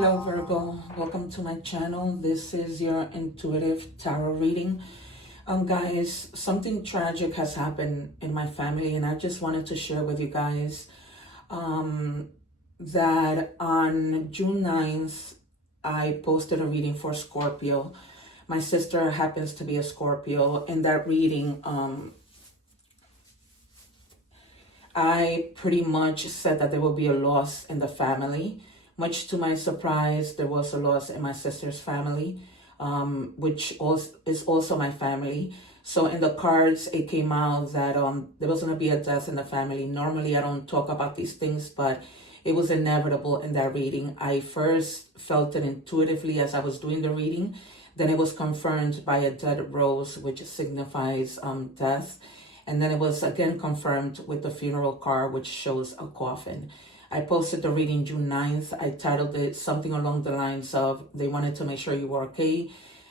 Hello Virgo, welcome to my channel. This is your intuitive tarot reading. Guys, something tragic has happened in my family and I just wanted to share with you guys that on June 9th, I posted a reading for Scorpio. My sister happens to be a Scorpio. In that reading, I pretty much said that there will be a loss in the family. Much to my surprise, there was a loss in my sister's family, which is also my family. So in the cards, it came out that there was going to be a death in the family. Normally, I don't talk about these things, but it was inevitable in that reading. I first felt it intuitively as I was doing the reading. Then it was confirmed by a dead rose, which signifies death. And then it was again confirmed with the funeral card, which shows a coffin. I posted the reading June 9th. I titled it something along the lines of, they wanted to make sure you were okay.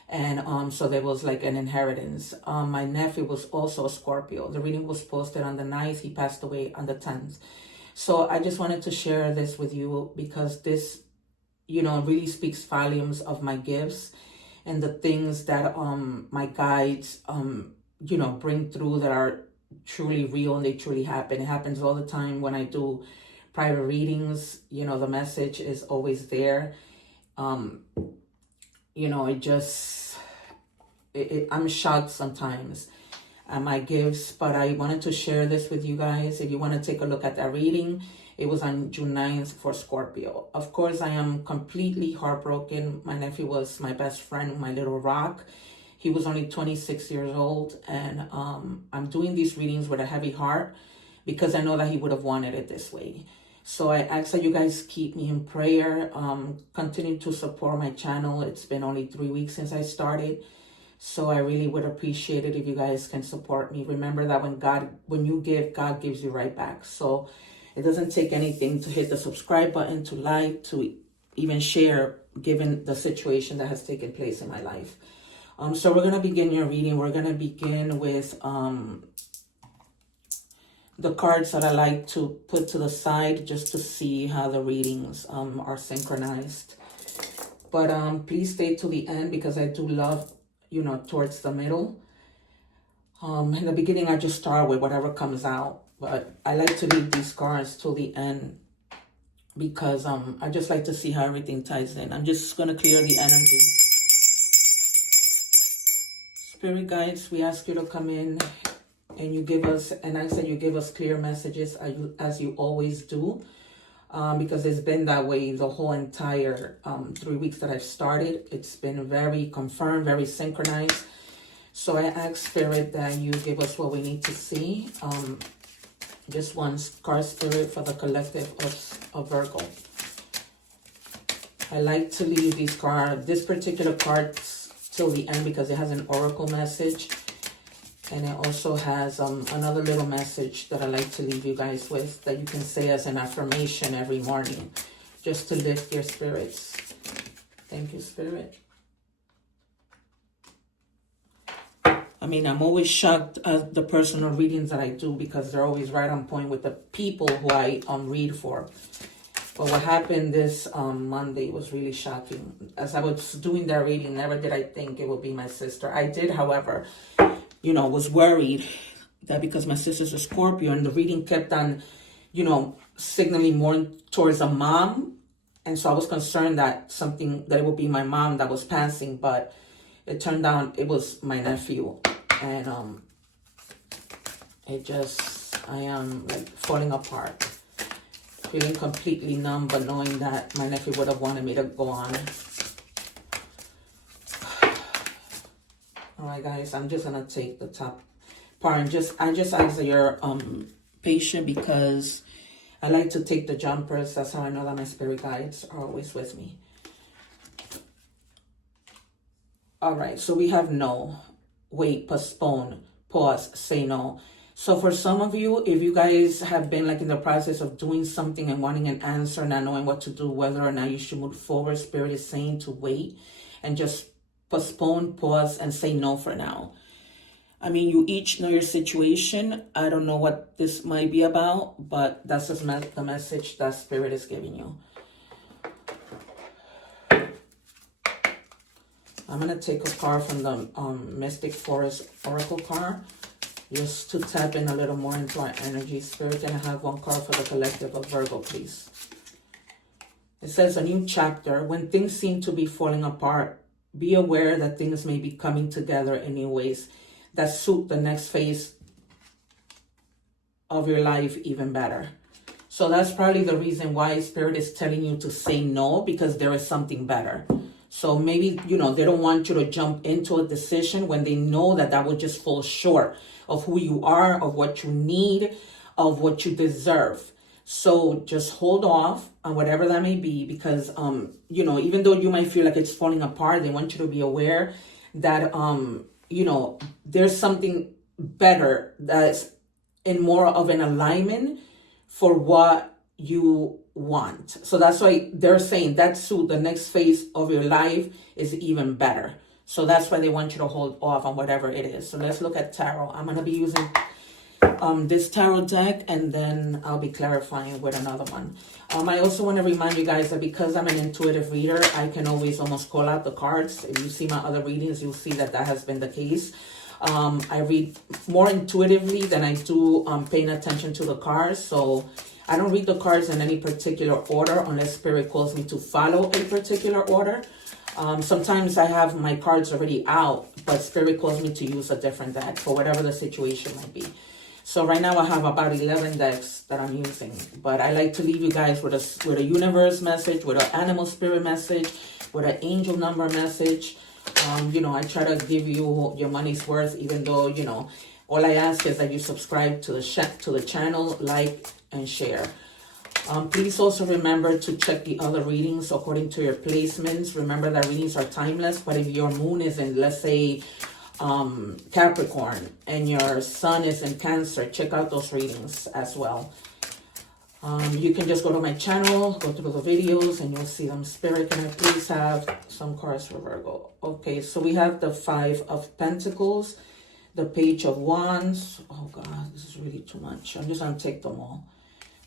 And so there was like an inheritance. My nephew was also a Scorpio. The reading was posted on the 9th. He passed away on the 10th. So I just wanted to share this with you because this, really speaks volumes of my gifts and the things that my guides, bring through that are truly real and they truly happen. It happens all the time when I do private readings. The message is always there. I'm shocked sometimes at my gifts, but I wanted to share this with you guys. If you want to take a look at that reading, it was on June 9th for Scorpio. Of course, I am completely heartbroken. My nephew was my best friend, my little rock. He was only 26 years old, and I'm doing these readings with a heavy heart because I know that he would have wanted it this way. So I ask that you guys keep me in prayer, continue to support my channel. It's been only 3 weeks since I started. So I really would appreciate it if you guys can support me. Remember that when you give, God gives you right back. So it doesn't take anything to hit the subscribe button, to like, to even share, given the situation that has taken place in my life. So we're going to begin your reading. We're going to begin with the cards that I like to put to the side just to see how the readings are synchronized. But please stay to the end because I do love, towards the middle. In the beginning, I just start with whatever comes out. But I like to leave these cards till the end because I just like to see how everything ties in. I'm just going to clear the energy. Spirit guides, we ask you to come in and you give us, and I said you give us clear messages as you always do, because it's been that way the whole entire 3 weeks that I've started. It's been very confirmed, very synchronized. So I ask Spirit that you give us what we need to see. Just one card, Spirit, for the collective of Virgo. I like to leave these cards, this particular card, till the end because it has an oracle message, and it also has another little message that I like to leave you guys with that you can say as an affirmation every morning just to lift your spirits. Thank you, Spirit. I'm always shocked at the personal readings that I do because they're always right on point with the people who I read for. But what happened this Monday was really shocking. As I was doing that reading, never did I think it would be my sister. I did, however, was worried that because my sister's a Scorpio and the reading kept on, signaling more towards a mom. And so I was concerned that it would be my mom that was passing, but it turned out it was my nephew. And I am like falling apart. Feeling completely numb, but knowing that my nephew would have wanted me to go on. All right, guys, I'm just gonna take the top part and I just ask that you're patient because I like to take the jumpers. That's how I know that my spirit guides are always with me. All right, so we have no, wait, postpone, pause, say no. So for some of you, if you guys have been like in the process of doing something and wanting an answer, not knowing what to do, whether or not you should move forward, Spirit is saying to wait and just postpone, pause, and say no for now. You each know your situation. I don't know what this might be about, but that's just the message that Spirit is giving you. I'm going to take a card from the Mystic Forest Oracle card, just to tap in a little more into our energy. Spirit, can I have one card for the collective of Virgo, please? It says a new chapter. When things seem to be falling apart, be aware that things may be coming together in new ways that suit the next phase of your life even better. So that's probably the reason why Spirit is telling you to say no, because there is something better. So maybe, you know, they don't want you to jump into a decision when they know that that will just fall short of who you are, of what you need, of what you deserve. So just hold off on whatever that may be, because, you know, even though you might feel like it's falling apart, they want you to be aware that, you know, there's something better that's in more of an alignment for what you want. So that's why they're saying that suit the next phase of your life is even better. So that's why they want you to hold off on whatever it is. So let's look at tarot. I'm going to be using this tarot deck, and then I'll be clarifying with another one. I also want to remind you guys that because I'm an intuitive reader, I can always almost call out the cards. If you see my other readings, you'll see that that has been the case. I read more intuitively than I do paying attention to the cards. So I don't read the cards in any particular order unless Spirit calls me to follow a particular order. Sometimes I have my cards already out, but Spirit calls me to use a different deck for whatever the situation might be. So right now I have about 11 decks that I'm using, but I like to leave you guys with a universe message, with an animal spirit message, with an angel number message. You know, I try to give you your money's worth, even though, you know, all I ask is that you subscribe to the channel, like, and share. Please also remember to check the other readings according to your placements. Remember that readings are timeless, but if your moon is in, let's say, Capricorn and your sun is in Cancer, check out those readings as well. You can just go to my channel, go through the videos, and you'll see them. Spirit, can I please have some cards for Virgo? Okay, so we have the 5 of Pentacles, the Page of Wands. Oh God, this is really too much. I'm just gonna take them all.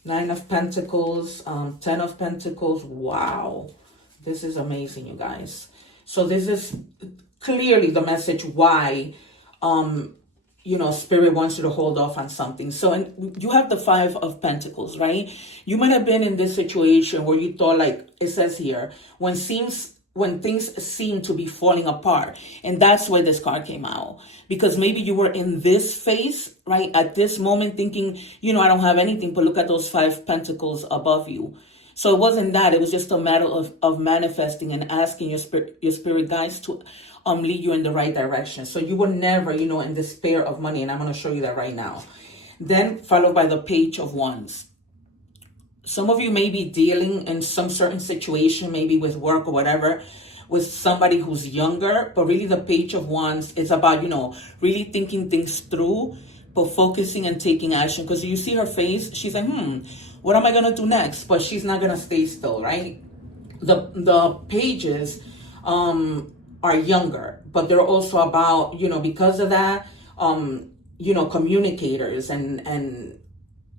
9 of Pentacles, 10 of Pentacles. Wow, this is amazing, you guys. So this is clearly the message why, you know, Spirit wants you to hold off on something. So you have the 5 of Pentacles, right? You might have been in this situation where you thought, like it says here, when things seem to be falling apart. And that's why this card came out. Because maybe you were in this phase, right, at this moment thinking, you know, I don't have anything, but look at those 5 Pentacles above you. So it wasn't that. It was just a matter of manifesting and asking your spirit guides to lead you in the right direction. So you were never, you know, in despair of money. And I'm going to show you that right now. Then followed by the Page of Wands. Some of you may be dealing in some certain situation, maybe with work or whatever, with somebody who's younger. But really the Page of Wands is about, you know, really thinking things through, but focusing and taking action. Because you see her face, she's like, what am I going to do next? But she's not going to stay still, right? The pages are younger, but they're also about, you know, because of that, you know, communicators and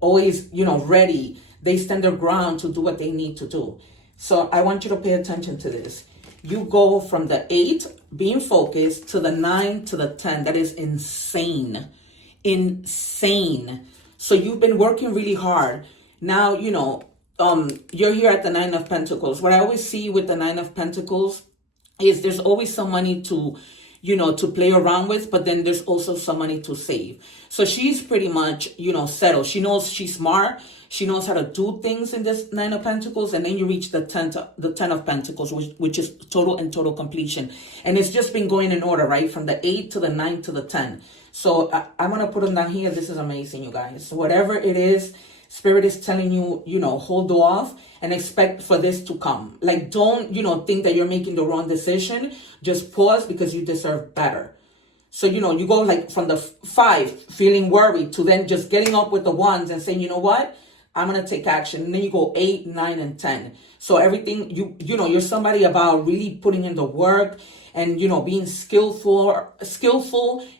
always, you know, ready. They stand their ground to do what they need to do. So I want you to pay attention to this. You go from the 8, being focused, to the 9, to the 10. That is insane. Insane. So you've been working really hard. Now, you know, you're here at the 9 of Pentacles. What I always see with the 9 of Pentacles is there's always some money to, you know, to play around with, but then there's also some money to save. So she's pretty much, you know, settled. She knows she's smart. She knows how to do things in this 9 of Pentacles. And then you reach the 10 of Pentacles, which is total completion. And it's just been going in order, right? From the 8 to the 9 to the 10. So I'm going to put them down here. This is amazing, you guys. So whatever it is, Spirit is telling you, you know, hold off and expect for this to come. Like, don't, you know, think that you're making the wrong decision. Just pause, because you deserve better. So, you know, you go like from the 5, feeling worried, to then just getting up with the ones and saying, you know what? I'm going to take action. And then you go 8, 9, and 10. So everything, you know, you're somebody about really putting in the work and, you know, being skillful,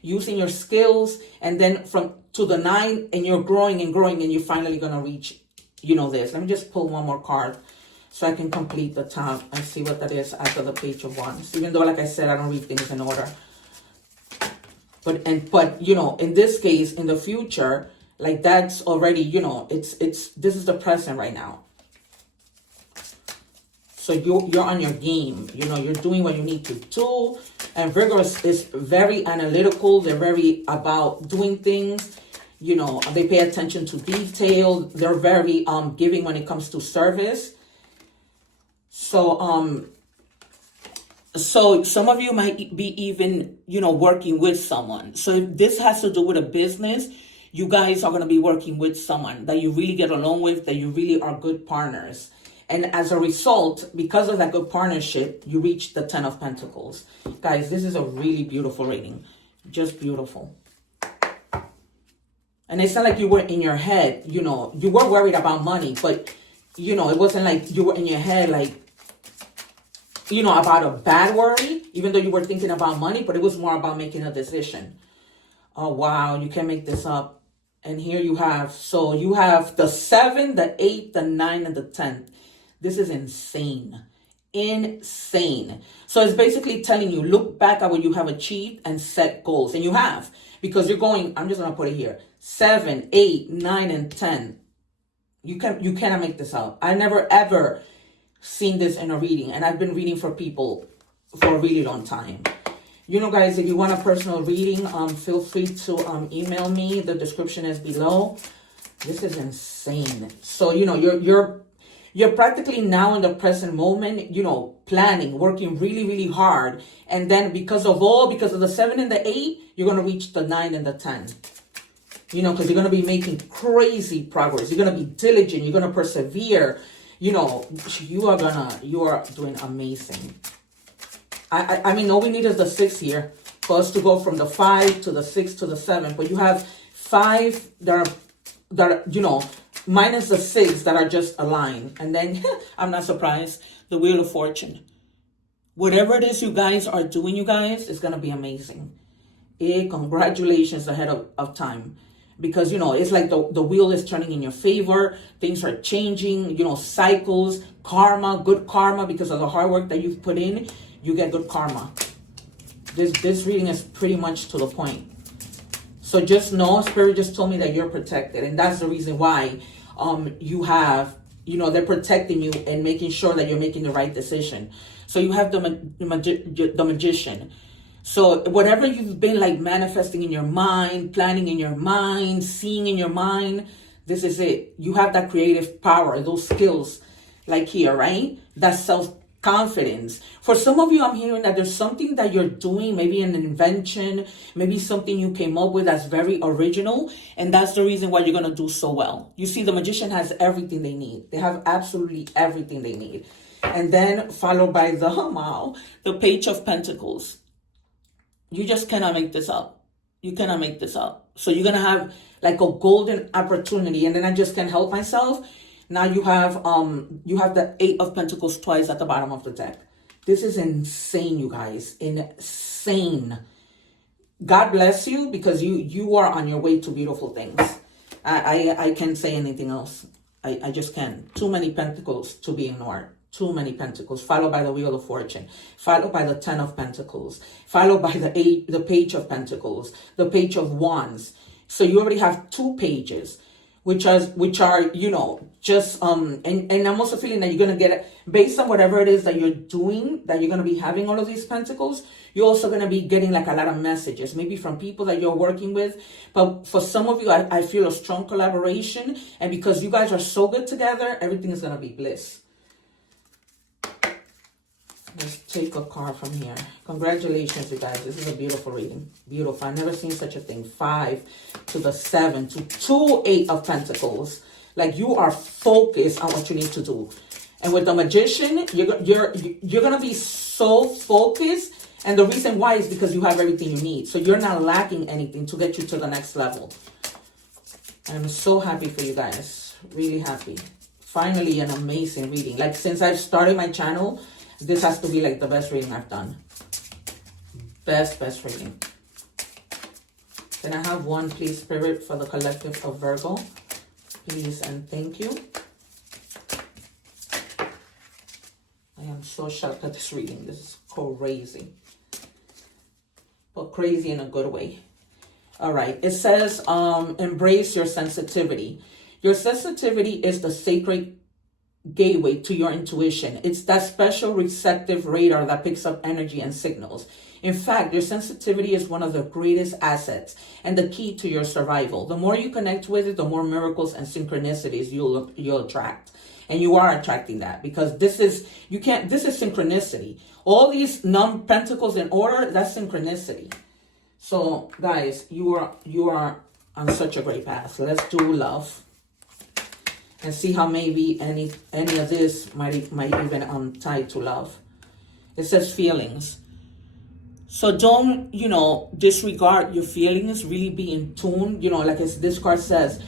using your skills. And then to the 9, and you're growing and growing, and you're finally going to reach, you know, this. Let me just pull one more card so I can complete the top and see what that is after the Page of Wands. Even though, like I said, I don't read things in order. But you know, in this case, in the future, like that's already, you know, this is the present right now. So you're on your game, you know, you're doing what you need to do. And Virgo is very analytical. They're very about doing things. You know, they pay attention to detail. They're very giving when it comes to service. So so some of you might be even, you know, working with someone. So if this has to do with a business, you guys are going to be working with someone that you really get along with, that you really are good partners. And as a result, because of that good partnership, you reach the 10 of Pentacles. Guys, this is a really beautiful reading. Just beautiful. And it's not like you were in your head, you know, you were worried about money, but, you know, it wasn't like you were in your head, like, you know, about a bad worry, even though you were thinking about money, but it was more about making a decision. Oh, wow, you can't make this up. And here you have, so you have the 7, the 8, the 9, and the 10. This is insane. Insane. So it's basically telling you, look back at what you have achieved and set goals. And you have, because you're going, I'm just going to put it here, 7, 8, 9, and 10. You cannot make this up. I never ever seen this in a reading, and I've been reading for people for a really long time. You know, guys, if you want a personal reading, feel free to email me. The description is below. This is insane. So, you know, you're practically now in the present moment, you know, planning, working really, really hard. And then because of the 7 and the 8, you're going to reach the 9 and the 10. You know, because you're going to be making crazy progress. You're going to be diligent. You're going to persevere. You know, you are doing amazing. I mean, all we need is the 6 here for us to go from the 5 to the 6 to the 7. But you have 5 that are, you know, minus the 6 that are just aligned. And then, I'm not surprised, the Wheel of Fortune. Whatever it is you guys are doing, you guys, is going to be amazing. Congratulations ahead of time. Because, you know, it's like the wheel is turning in your favor. Things are changing, you know, cycles, karma, good karma. Because of the hard work that you've put in, you get good karma. This reading is pretty much to the point. So just know, Spirit just told me that you're protected. And that's the reason why you have, you know, they're protecting you and making sure that you're making the right decision. So you have the Magician. So whatever you've been like manifesting in your mind, planning in your mind, seeing in your mind, this is it. You have that creative power, those skills like here, right? That self-confidence. For some of you, I'm hearing that there's something that you're doing, maybe an invention, maybe something you came up with that's very original. And that's the reason why you're going to do so well. You see, the Magician has everything they need. They have absolutely everything they need. And then followed by the Page of Pentacles. You just cannot make this up. You cannot make this up. So you're going to have like a golden opportunity. And then I just can't help myself. Now you have the 8 of Pentacles twice at the bottom of the deck. This is insane, you guys. Insane. God bless you, because you are on your way to beautiful things. I can't say anything else. I just can't. Too many pentacles to be ignored. Too many pentacles, followed by the Wheel of Fortune, followed by the 10 of Pentacles, followed by the Page of Pentacles, the Page of Wands. So you already have 2 pages, which are, you know, just, and I'm also feeling that you're going to get, based on whatever it is that you're doing, that you're going to be having all of these pentacles, you're also going to be getting like a lot of messages, maybe from people that you're working with. But for some of you, I feel a strong collaboration. And because you guys are so good together, everything is going to be bliss. Let's take a card from here. Congratulations, you guys. This is a beautiful reading. Beautiful. I've never seen such a thing. 5 to the 7 to 2 8 of Pentacles. Like you are focused on what you need to do. And with the Magician, you're gonna be so focused. And the reason why is because you have everything you need. So you're not lacking anything to get you to the next level. I'm so happy for you guys. Really happy. Finally, an amazing reading. Like since I've started my channel, this has to be like the best reading I've done. Best reading. Can I have one, please, Spirit, for the collective of Virgo? Please and thank you. so shocked at this reading. This is crazy. But crazy in a good way. All right. It says, embrace your sensitivity. Your sensitivity is the sacred gateway to your intuition. It's that special receptive radar that picks up energy and signals. In fact, your sensitivity is one of the greatest assets and the key to your survival. The more you connect with it, the more miracles and synchronicities you'll attract. And you are attracting that, because this is synchronicity. All these pentacles in order, that's synchronicity. So guys, you are on such a great path. So let's do love. And see how maybe any of this might even tie to love. It says feelings. So don't, disregard your feelings. Really be in tune. Like this card says,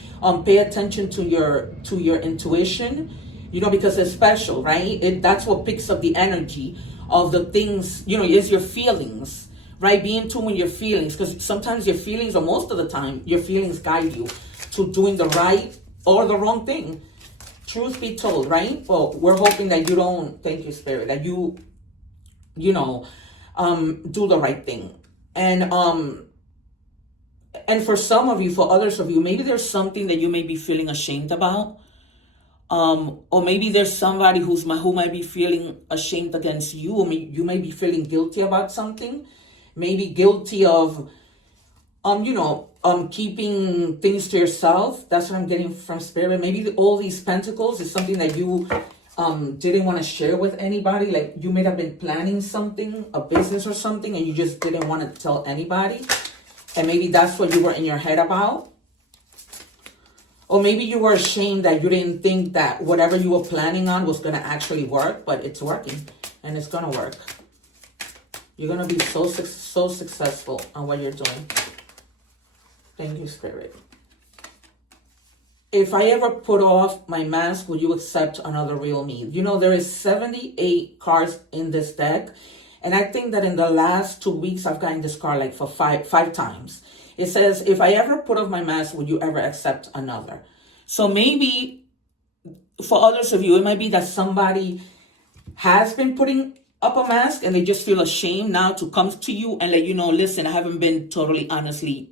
pay attention to your intuition. Because it's special, right? That's what picks up the energy of the things. Is your feelings, right? Be in tune with your feelings, because sometimes your feelings, or most of the time, your feelings guide you to doing the right or the wrong thing. Truth be told, right? Well, we're hoping that you don't, thank you, Spirit, that you do the right thing. And for some of you, for others of you, maybe there's something that you may be feeling ashamed about. Or maybe there's somebody who might be feeling ashamed against you, or you may be feeling guilty about something. Maybe guilty of, keeping things to yourself. That's what I'm getting from Spirit. Maybe all these pentacles is something that you didn't want to share with anybody. Like you may have been planning something, a business or something, and you just didn't want to tell anybody. And maybe that's what you were in your head about. Or maybe you were ashamed that you didn't think that whatever you were planning on was going to actually work, but it's working and it's going to work. You're going to be so successful on what you're doing. Thank you, Spirit. If I ever put off my mask, will you accept another real me? There is 78 cards in this deck. And I think that in the last 2 weeks, I've gotten this card like for five times. It says, if I ever put off my mask, would you ever accept another? So maybe for others of you, it might be that somebody has been putting up a mask and they just feel ashamed now to come to you and let you know, listen, I haven't been totally honestly,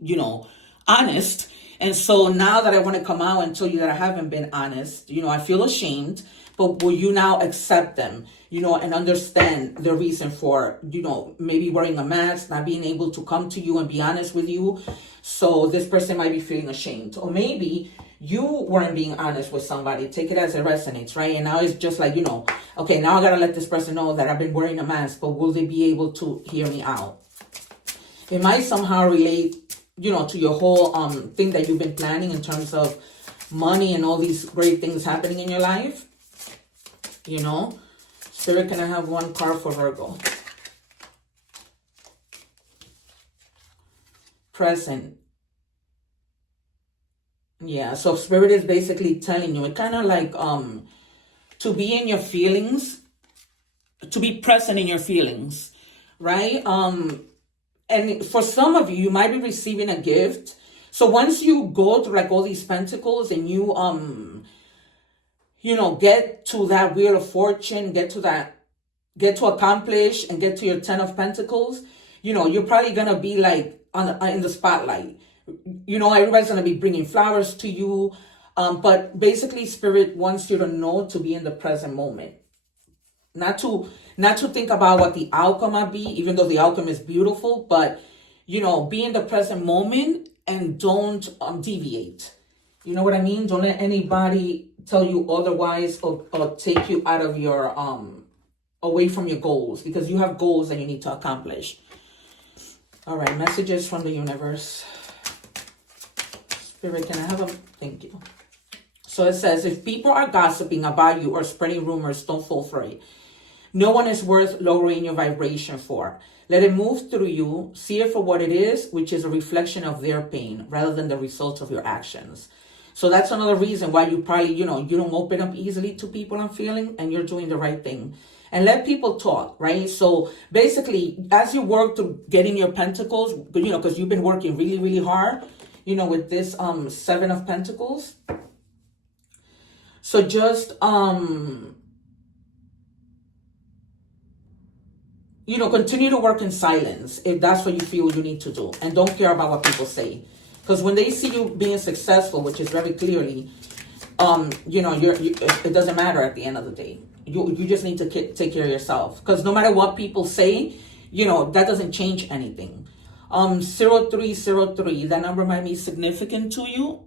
honest. And so now that I want to come out and tell you that I haven't been honest, I feel ashamed, but will you now accept them, and understand the reason for, maybe wearing a mask, not being able to come to you and be honest with you. So this person might be feeling ashamed. Or maybe you weren't being honest with somebody. Take it as it resonates, right? And now it's just like, okay, now I got to let this person know that I've been wearing a mask, but will they be able to hear me out? It might somehow relate, to your whole thing that you've been planning in terms of money and all these great things happening in your life. Spirit, can I have one card for Virgo? Present. Yeah, so Spirit is basically telling you, it kind of like to be in your feelings, to be present in your feelings, right? And for some of you, you might be receiving a gift. So once you go through like all these pentacles and you get to that Wheel of Fortune, get to accomplish and get to your 10 of Pentacles, you're probably going to be like in the spotlight. Everybody's going to be bringing flowers to you. But basically Spirit wants you to know to be in the present moment. Not to think about what the outcome might be, even though the outcome is beautiful, but, be in the present moment and don't deviate. You know what I mean? Don't let anybody tell you otherwise or take you out of your, away from your goals, because you have goals that you need to accomplish. All right, messages from the universe. Spirit, can I have a, thank you. So it says, if people are gossiping about you or spreading rumors, don't fall for it. No one is worth lowering your vibration for. Let it move through you. See it for what it is, which is a reflection of their pain rather than the result of your actions. So that's another reason why you probably, you don't open up easily to people I'm feeling, and you're doing the right thing. And let people talk, right? So basically, as you work to getting your pentacles, because you've been working really, really hard, with this 7 of Pentacles. So just continue to work in silence if that's what you feel you need to do, and don't care about what people say. Because when they see you being successful, which is very clearly, it doesn't matter at the end of the day. You just need to take care of yourself. Because no matter what people say, that doesn't change anything. 0303, that number might be significant to you.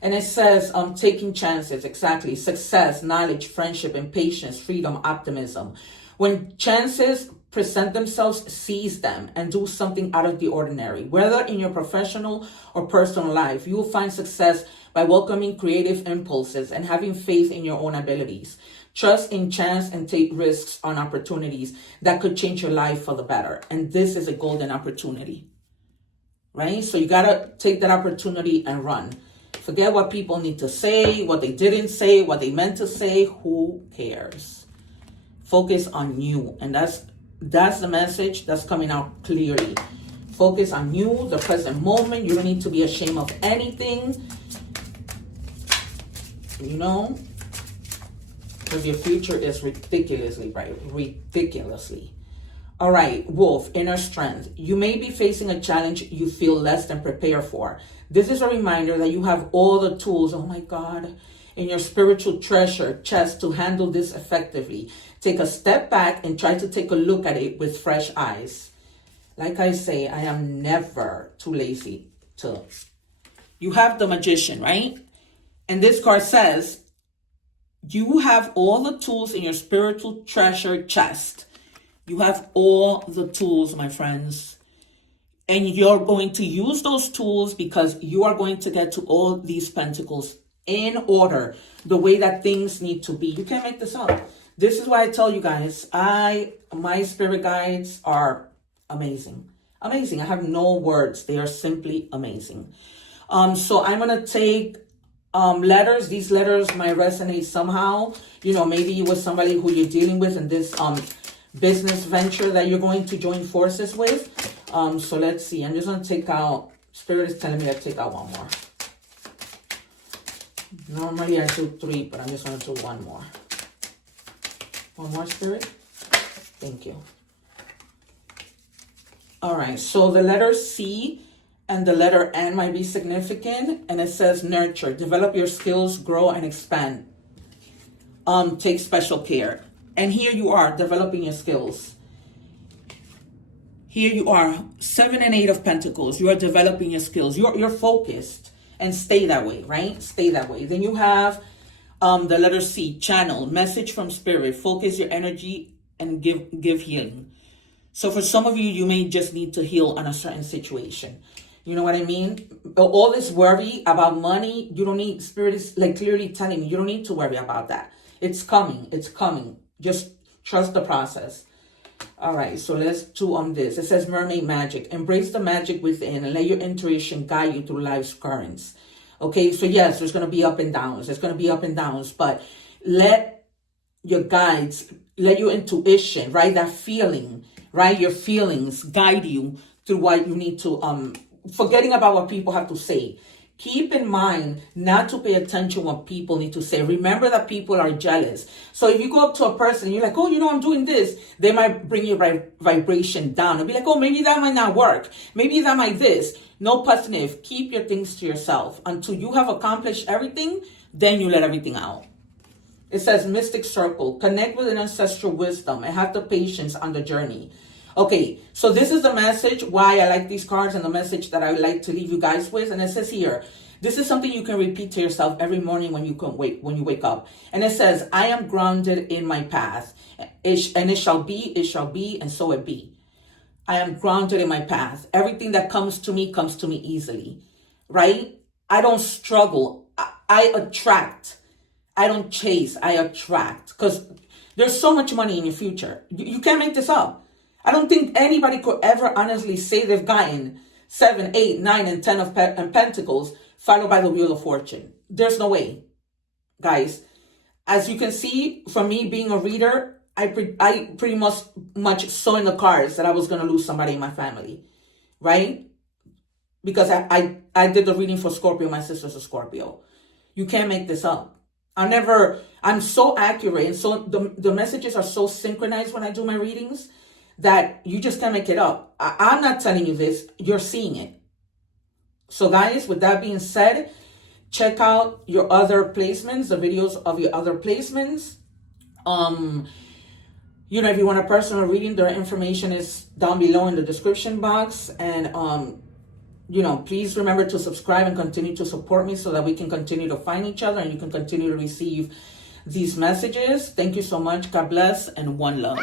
And it says, taking chances, exactly. Success, knowledge, friendship, impatience, freedom, optimism. When chances present themselves, seize them and do something out of the ordinary. Whether in your professional or personal life, you will find success by welcoming creative impulses and having faith in your own abilities. Trust in chance and take risks on opportunities that could change your life for the better. And this is a golden opportunity, right? So you got to take that opportunity and run. Forget what people need to say, what they didn't say, what they meant to say. Who cares? Focus on you. And that's the message that's coming out clearly. Focus on you, the present moment. You don't need to be ashamed of anything. Because your future is ridiculously bright. Ridiculously. All right, Wolf, inner strength. You may be facing a challenge you feel less than prepared for. This is a reminder that you have all the tools, oh my God, in your spiritual treasure chest to handle this effectively. Take a step back and try to take a look at it with fresh eyes. Like I say, I am never too lazy to. You have the Magician, right? And this card says, you have all the tools in your spiritual treasure chest. You have all the tools, my friends. And you're going to use those tools because you are going to get to all these pentacles in order, the way that things need to be. You can't make this up. This is why I tell you guys, my spirit guides are amazing. Amazing. I have no words. They are simply amazing. So I'm going to take letters. These letters might resonate somehow. Maybe you was somebody who you're dealing with in this business venture that you're going to join forces with. So let's see. I'm just going to take out, Spirit is telling me to take out one more. Normally I do 3, but I'm just going to do one more. One more, Spirit. Thank you. All right. So the letter C and the letter N might be significant. And it says nurture. Develop your skills, grow, and expand. Take special care. And here you are, developing your skills. Here you are, 7 and 8 of Pentacles. You are developing your skills. You're focused, and stay that way, right? Stay that way. Then you have the letter C, channel, message from spirit. Focus your energy and give healing. So for some of you, you may just need to heal on a certain situation. You know what I mean? All this worry about money, you don't need, Spirit is like clearly telling you, you don't need to worry about that. It's coming. It's coming. Just trust the process. All right, so let's do on this. It says mermaid magic. Embrace the magic within and let your intuition guide you through life's currents. Okay, so yes, there's going to be up and downs. There's going to be up and downs, but let your guides, let your intuition, right, that feeling, right, your feelings guide you through what you need to, forgetting about what people have to say. Keep in mind not to pay attention what people need to say. Remember that people are jealous. So if you go up to a person and you're like, oh, I'm doing this, they might bring your vibration down and be like, oh, maybe that might not work. Maybe that might this. No positive. Keep your things to yourself until you have accomplished everything. Then you let everything out. It says mystic circle. Connect with an ancestral wisdom and have the patience on the journey. Okay, so this is the message, why I like these cards and the message that I would like to leave you guys with. And it says here, this is something you can repeat to yourself every morning when you wake up. And it says, I am grounded in my path. And it shall be, and so it be. I am grounded in my path. Everything that comes to me easily, right? I don't struggle. I attract. I don't chase. I attract. Because there's so much money in your future. You can't make this up. I don't think anybody could ever honestly say they've gotten 7, 8, 9, and 10 of Pentacles followed by the Wheel of Fortune. There's no way, guys. As you can see, from me being a reader, I pretty much saw in the cards that I was going to lose somebody in my family, right? Because I did the reading for Scorpio. My sister's a Scorpio. You can't make this up. I'm so accurate. And so the messages are so synchronized when I do my readings that you just can't make it up. I'm not telling you this, you're seeing it. So guys, with that being said, check out your other placements, the videos of your other placements. You know, if you want a personal reading, their information is down below in the description box. And, you know, please remember to subscribe and continue to support me so that we can continue to find each other and you can continue to receive these messages. Thank you so much. God bless and one love.